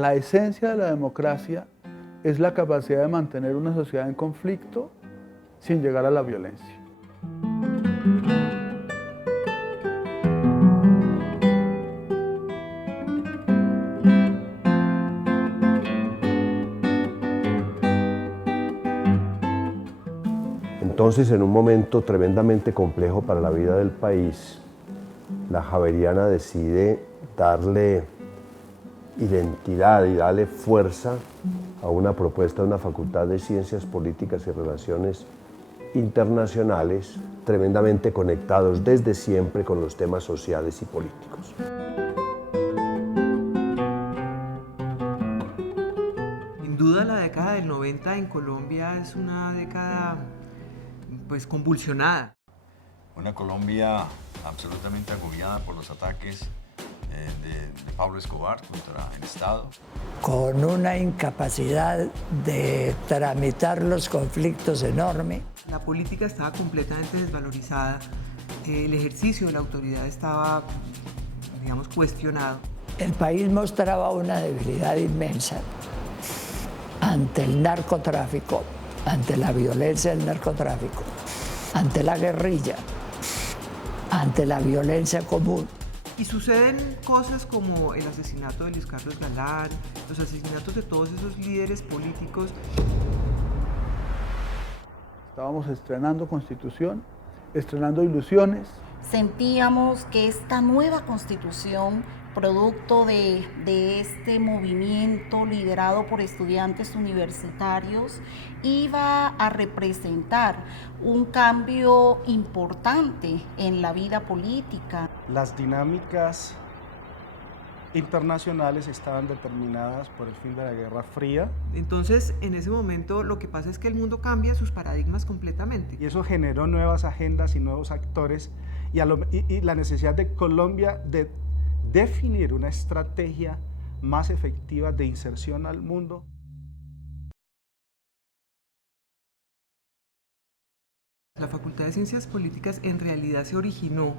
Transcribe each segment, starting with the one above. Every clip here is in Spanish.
la esencia de la democracia es la capacidad de mantener una sociedad en conflicto sin llegar a la violencia. Entonces, en un momento tremendamente complejo para la vida del país, la Javeriana decide darle identidad y darle fuerza a una propuesta de una Facultad de Ciencias Políticas y Relaciones Internacionales tremendamente conectados desde siempre con los temas sociales y políticos. Sin duda la década del 90 en Colombia es una década pues convulsionada. Una Colombia absolutamente agobiada por los ataques de Pablo Escobar contra el Estado. Con una incapacidad de tramitar los conflictos enorme. La política estaba completamente desvalorizada, el ejercicio de la autoridad estaba, digamos, cuestionado. El país mostraba una debilidad inmensa ante el narcotráfico, ante la violencia del narcotráfico, ante la guerrilla, ante la violencia común. Y suceden cosas como el asesinato de Luis Carlos Galán, los asesinatos de todos esos líderes políticos. Estábamos estrenando Constitución, estrenando ilusiones. Sentíamos que esta nueva Constitución, producto de este movimiento liderado por estudiantes universitarios, iba a representar un cambio importante en la vida política. Las dinámicas internacionales estaban determinadas por el fin de la Guerra Fría. Entonces, en ese momento lo que pasa es que el mundo cambia sus paradigmas completamente. Y eso generó nuevas agendas y nuevos actores y la necesidad de Colombia de definir una estrategia más efectiva de inserción al mundo. La Facultad de Ciencias Políticas en realidad se originó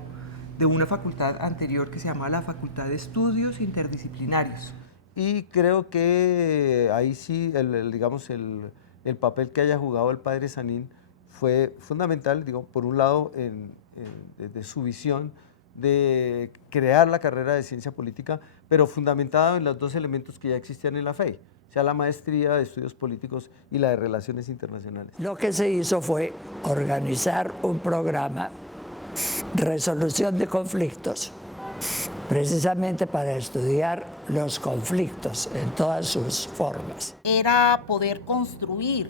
de una facultad anterior que se llama la Facultad de Estudios Interdisciplinarios. Y creo que ahí sí, digamos, el papel que haya jugado el padre Sanín fue fundamental, digo, por un lado, de su visión de crear la carrera de ciencia política, pero fundamentada en los dos elementos que ya existían en la FEI, o sea, la maestría de estudios políticos y la de relaciones internacionales. Lo que se hizo fue organizar un programa de resolución de conflictos, precisamente para estudiar los conflictos en todas sus formas. Era poder construir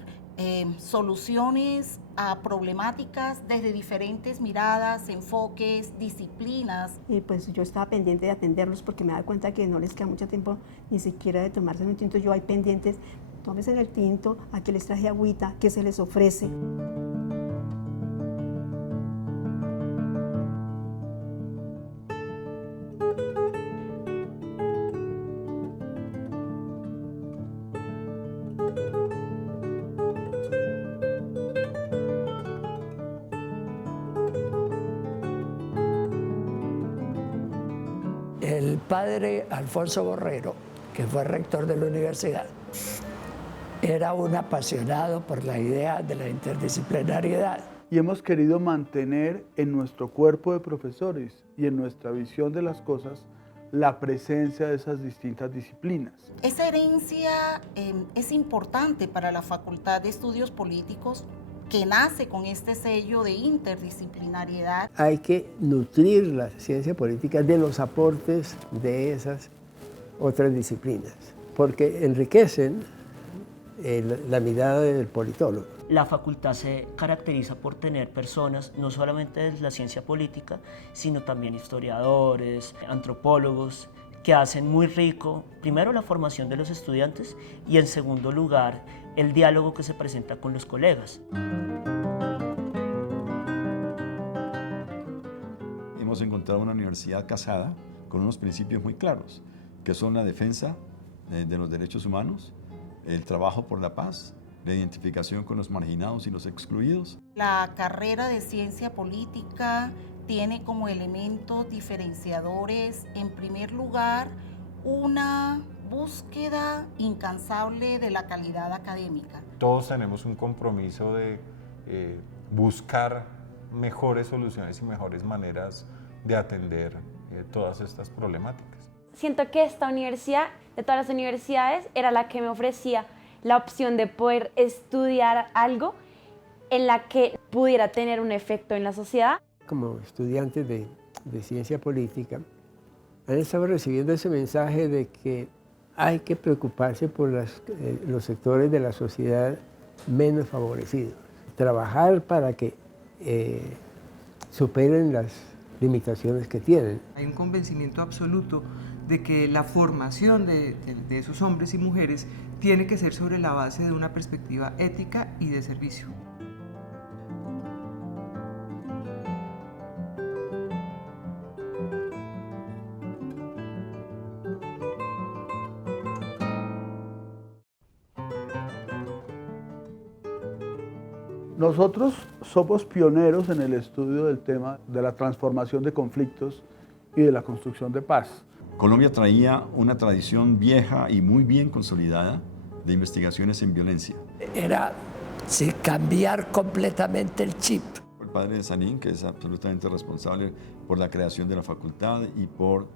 soluciones a problemáticas desde diferentes miradas, enfoques, disciplinas. Y pues yo estaba pendiente de atenderlos porque me da cuenta que no les queda mucho tiempo ni siquiera de tomarse un tinto. Yo hay pendientes, tómense el tinto, aquí les traje agüita, ¿qué se les ofrece? El padre Alfonso Borrero, que fue rector de la universidad, era un apasionado por la idea de la interdisciplinariedad. Y hemos querido mantener en nuestro cuerpo de profesores y en nuestra visión de las cosas la presencia de esas distintas disciplinas. Esa herencia es importante para la Facultad de Estudios Políticos, que nace con este sello de interdisciplinariedad. Hay que nutrir la ciencia política de los aportes de esas otras disciplinas, porque enriquecen la mirada del politólogo. La facultad se caracteriza por tener personas, no solamente de la ciencia política, sino también historiadores, antropólogos, que hacen muy rico, primero, la formación de los estudiantes y, en segundo lugar, el diálogo que se presenta con los colegas. Hemos encontrado una universidad casada con unos principios muy claros, que son la defensa de los derechos humanos, el trabajo por la paz, la identificación con los marginados y los excluidos. La carrera de ciencia política tiene como elementos diferenciadores, en primer lugar, una búsqueda incansable de la calidad académica. Todos tenemos un compromiso de buscar mejores soluciones y mejores maneras de atender todas estas problemáticas. Siento que esta universidad, de todas las universidades, era la que me ofrecía la opción de poder estudiar algo en la que pudiera tener un efecto en la sociedad. Como estudiantes de ciencia política, han estado recibiendo ese mensaje de que hay que preocuparse por los sectores de la sociedad menos favorecidos, trabajar para que superen las limitaciones que tienen. Hay un convencimiento absoluto de que la formación de esos hombres y mujeres tiene que ser sobre la base de una perspectiva ética y de servicio. Nosotros somos pioneros en el estudio del tema de la transformación de conflictos y de la construcción de paz. Colombia traía una tradición vieja y muy bien consolidada de investigaciones en violencia. Era cambiar completamente el chip. El padre Sanín, que es absolutamente responsable por la creación de la facultad y por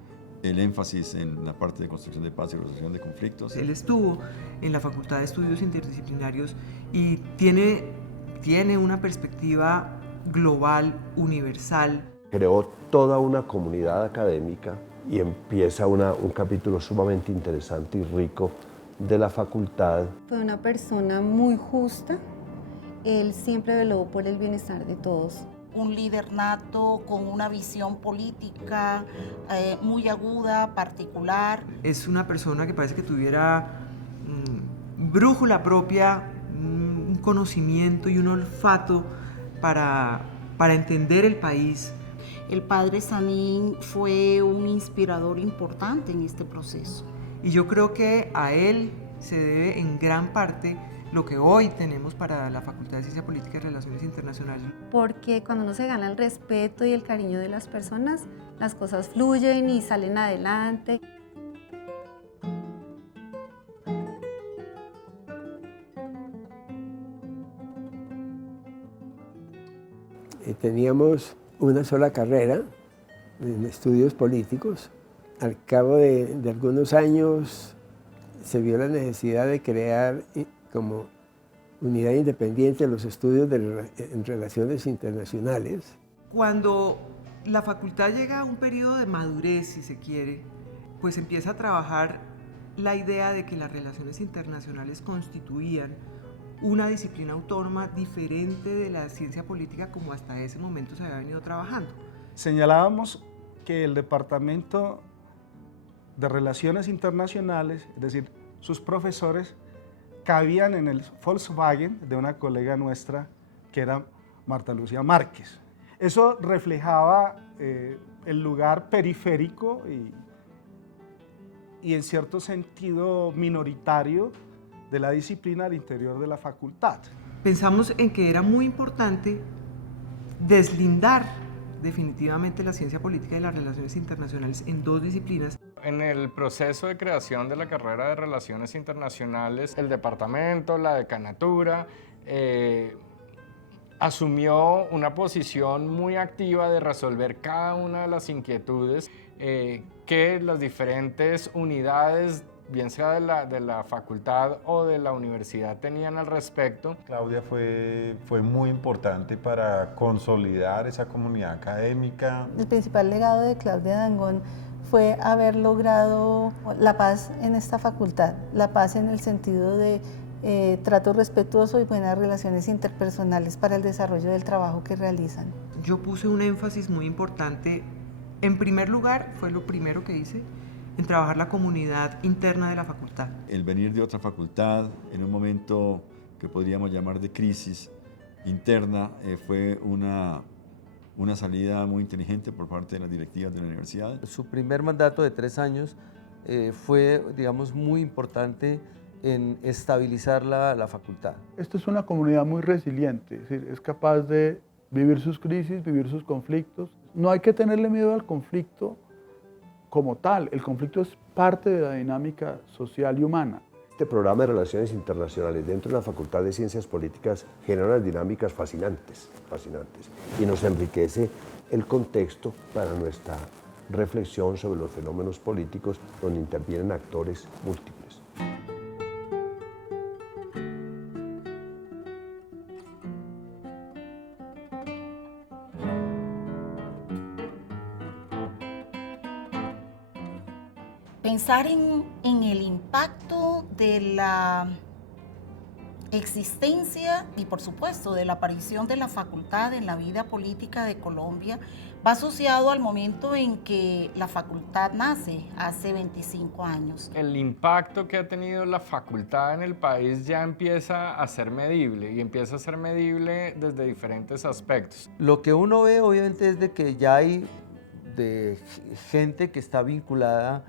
el énfasis en la parte de construcción de paz y resolución de conflictos. Él estuvo en la Facultad de Estudios Interdisciplinarios y tiene una perspectiva global, universal. Creó toda una comunidad académica y empieza un capítulo sumamente interesante y rico de la facultad. Fue una persona muy justa, él siempre veló por el bienestar de todos. Un líder nato con una visión política muy aguda, particular. Es una persona que parece que tuviera brújula propia, un conocimiento y un olfato para entender el país. El padre Sanín fue un inspirador importante en este proceso. Y yo creo que a él se debe en gran parte lo que hoy tenemos para la Facultad de Ciencia Política y Relaciones Internacionales. Porque cuando uno se gana el respeto y el cariño de las personas, las cosas fluyen y salen adelante. Teníamos una sola carrera en estudios políticos. Al cabo de algunos años se vio la necesidad de crear como unidad independiente los estudios en relaciones internacionales. Cuando la facultad llega a un periodo de madurez, si se quiere, pues empieza a trabajar la idea de que las relaciones internacionales constituían una disciplina autónoma diferente de la ciencia política como hasta ese momento se había venido trabajando. Señalábamos que el Departamento de Relaciones Internacionales, es decir, sus profesores, cabían en el Volkswagen de una colega nuestra que era Marta Lucía Márquez. Eso reflejaba el lugar periférico y en cierto sentido minoritario de la disciplina al interior de la facultad. Pensamos en que era muy importante deslindar definitivamente la ciencia política y las relaciones internacionales en dos disciplinas. En el proceso de creación de la carrera de Relaciones Internacionales, el departamento, la decanatura, asumió una posición muy activa de resolver cada una de las inquietudes que las diferentes unidades, bien sea de la facultad o de la universidad, tenían al respecto. Claudia fue muy importante para consolidar esa comunidad académica. El principal legado de Claudia Dangond fue haber logrado la paz en esta facultad, la paz en el sentido de trato respetuoso y buenas relaciones interpersonales para el desarrollo del trabajo que realizan. Yo puse un énfasis muy importante, en primer lugar, fue lo primero que hice, en trabajar la comunidad interna de la facultad. El venir de otra facultad en un momento que podríamos llamar de crisis interna fue una salida muy inteligente por parte de las directivas de la universidad. Su primer mandato de 3 años fue, digamos, muy importante en estabilizar la facultad. Esta es una comunidad muy resiliente, es decir, es capaz de vivir sus crisis, vivir sus conflictos. No hay que tenerle miedo al conflicto como tal. El conflicto es parte de la dinámica social y humana. Este programa de Relaciones Internacionales dentro de la Facultad de Ciencias Políticas genera unas dinámicas fascinantes, y nos enriquece el contexto para nuestra reflexión sobre los fenómenos políticos donde intervienen actores múltiples. Pensar en el impacto de la existencia y por supuesto de la aparición de la facultad en la vida política de Colombia va asociado al momento en que la facultad nace, hace 25 años. El impacto que ha tenido la facultad en el país ya empieza a ser medible y empieza a ser medible desde diferentes aspectos. Lo que uno ve obviamente es de que ya hay de gente que está vinculada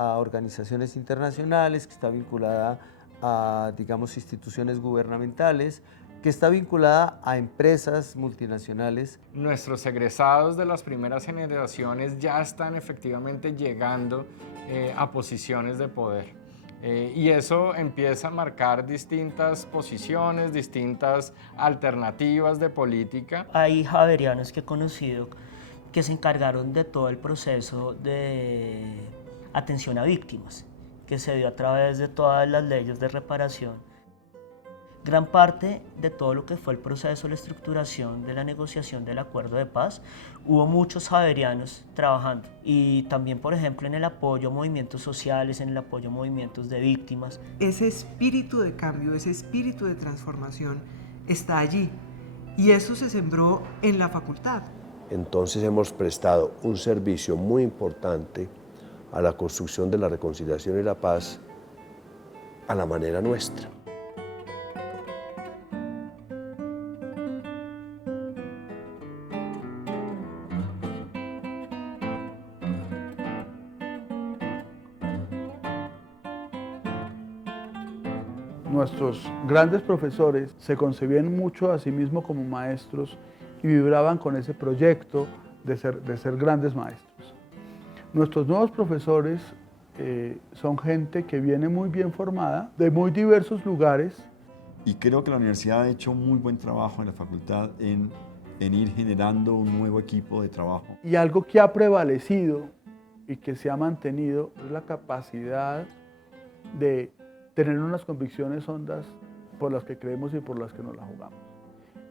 a organizaciones internacionales, que está vinculada a, digamos, instituciones gubernamentales, que está vinculada a empresas multinacionales. Nuestros egresados de las primeras generaciones ya están efectivamente llegando a posiciones de poder. Y eso empieza a marcar distintas posiciones, distintas alternativas de política. Hay javerianos que he conocido que se encargaron de todo el proceso de atención a víctimas, que se dio a través de todas las leyes de reparación. Gran parte de todo lo que fue el proceso de la estructuración de la negociación del acuerdo de paz, hubo muchos javerianos trabajando. Y también, por ejemplo, en el apoyo a movimientos sociales, en el apoyo a movimientos de víctimas. Ese espíritu de cambio, ese espíritu de transformación está allí. Y eso se sembró en la facultad. Entonces hemos prestado un servicio muy importante a la construcción de la reconciliación y la paz a la manera nuestra. Nuestros grandes profesores se concebían mucho a sí mismos como maestros y vibraban con ese proyecto de ser grandes maestros. Nuestros nuevos profesores son gente que viene muy bien formada, de muy diversos lugares. Y creo que la universidad ha hecho muy buen trabajo en la facultad en ir generando un nuevo equipo de trabajo. Y algo que ha prevalecido y que se ha mantenido es la capacidad de tener unas convicciones hondas por las que creemos y por las que nos la jugamos.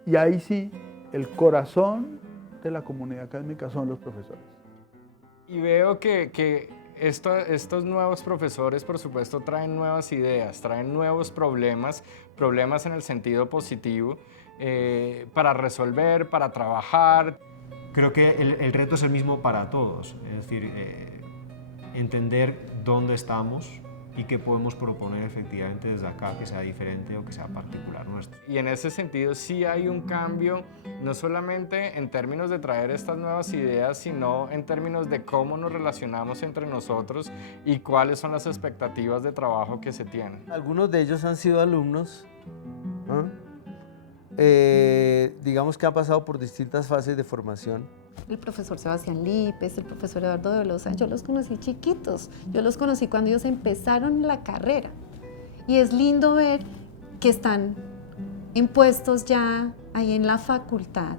Y ahí sí, el corazón de la comunidad académica son los profesores. Y veo que estos nuevos profesores, por supuesto, traen nuevas ideas, traen nuevos problemas en el sentido positivo, para resolver, para trabajar. Creo que el reto es el mismo para todos, es decir, entender dónde estamos y qué podemos proponer efectivamente desde acá que sea diferente o que sea particular nuestro. Y en ese sentido sí hay un cambio, no solamente en términos de traer estas nuevas ideas, sino en términos de cómo nos relacionamos entre nosotros y cuáles son las expectativas de trabajo que se tienen. Algunos de ellos han sido alumnos, digamos que han pasado por distintas fases de formación. El profesor Sebastián Lípez, el profesor Eduardo de Velosa, yo los conocí chiquitos, yo los conocí cuando ellos empezaron la carrera. Y es lindo ver que están en puestos ya ahí en la facultad,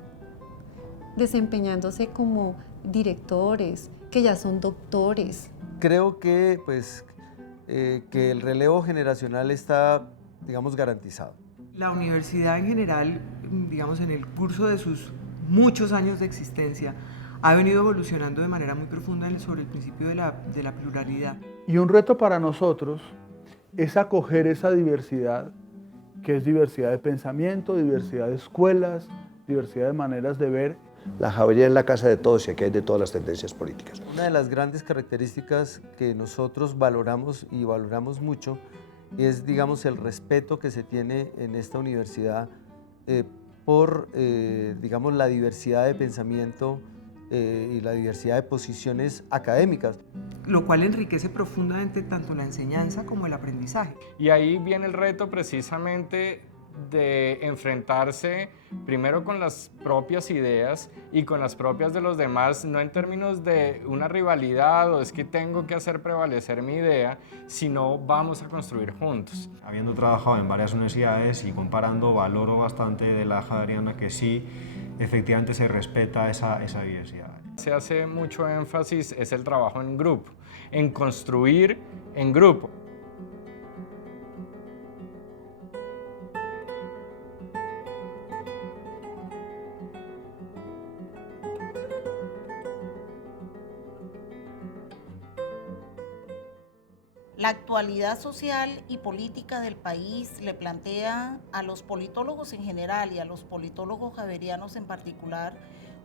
desempeñándose como directores, que ya son doctores. Creo que, que el relevo generacional está, digamos, garantizado. La universidad en general, digamos, en el curso de sus muchos años de existencia, ha venido evolucionando de manera muy profunda sobre el principio de la pluralidad. Y un reto para nosotros es acoger esa diversidad, que es diversidad de pensamiento, diversidad de escuelas, diversidad de maneras de ver. La Javería es la casa de todos y aquí hay de todas las tendencias políticas. Una de las grandes características que nosotros valoramos y valoramos mucho es, digamos, el respeto que se tiene en esta universidad por, digamos, la diversidad de pensamiento y la diversidad de posiciones académicas. Lo cual enriquece profundamente tanto la enseñanza como el aprendizaje. Y ahí viene el reto precisamente de enfrentarse primero con las propias ideas y con las propias de los demás, no en términos de una rivalidad o es que tengo que hacer prevalecer mi idea, sino vamos a construir juntos. Habiendo trabajado en varias universidades y comparando, valoro bastante de la Javeriana que sí, efectivamente se respeta esa diversidad. Se hace mucho énfasis es el trabajo en grupo, en construir en grupo. La actualidad social y política del país le plantea a los politólogos en general y a los politólogos javerianos en particular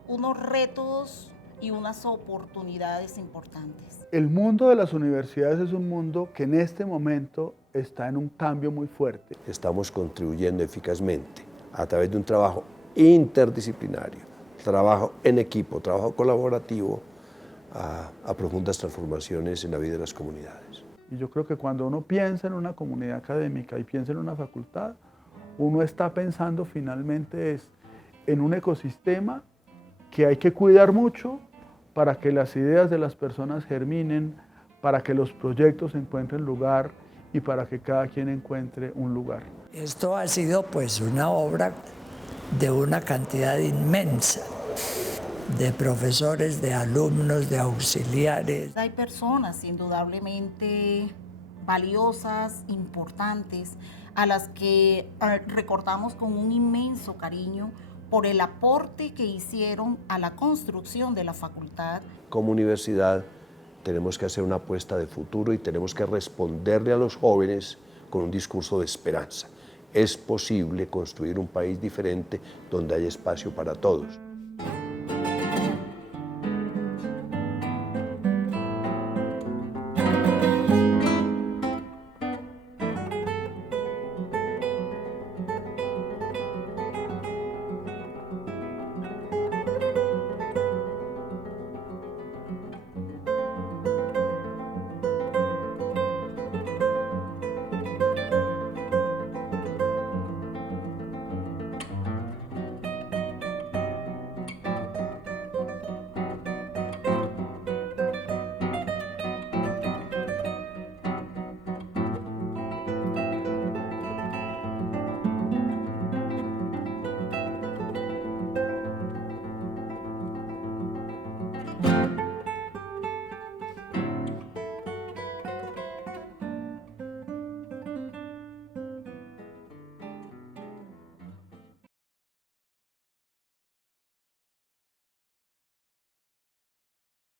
unos retos y unas oportunidades importantes. El mundo de las universidades es un mundo que en este momento está en un cambio muy fuerte. Estamos contribuyendo eficazmente a través de un trabajo interdisciplinario, trabajo en equipo, trabajo colaborativo a profundas transformaciones en la vida de las comunidades. Y yo creo que cuando uno piensa en una comunidad académica y piensa en una facultad, uno está pensando finalmente en un ecosistema que hay que cuidar mucho para que las ideas de las personas germinen, para que los proyectos encuentren lugar y para que cada quien encuentre un lugar. Esto ha sido pues una obra de una cantidad inmensa de profesores, de alumnos, de auxiliares. Hay personas indudablemente valiosas, importantes, a las que recordamos con un inmenso cariño por el aporte que hicieron a la construcción de la facultad. Como universidad tenemos que hacer una apuesta de futuro y tenemos que responderle a los jóvenes con un discurso de esperanza. Es posible construir un país diferente donde haya espacio para todos.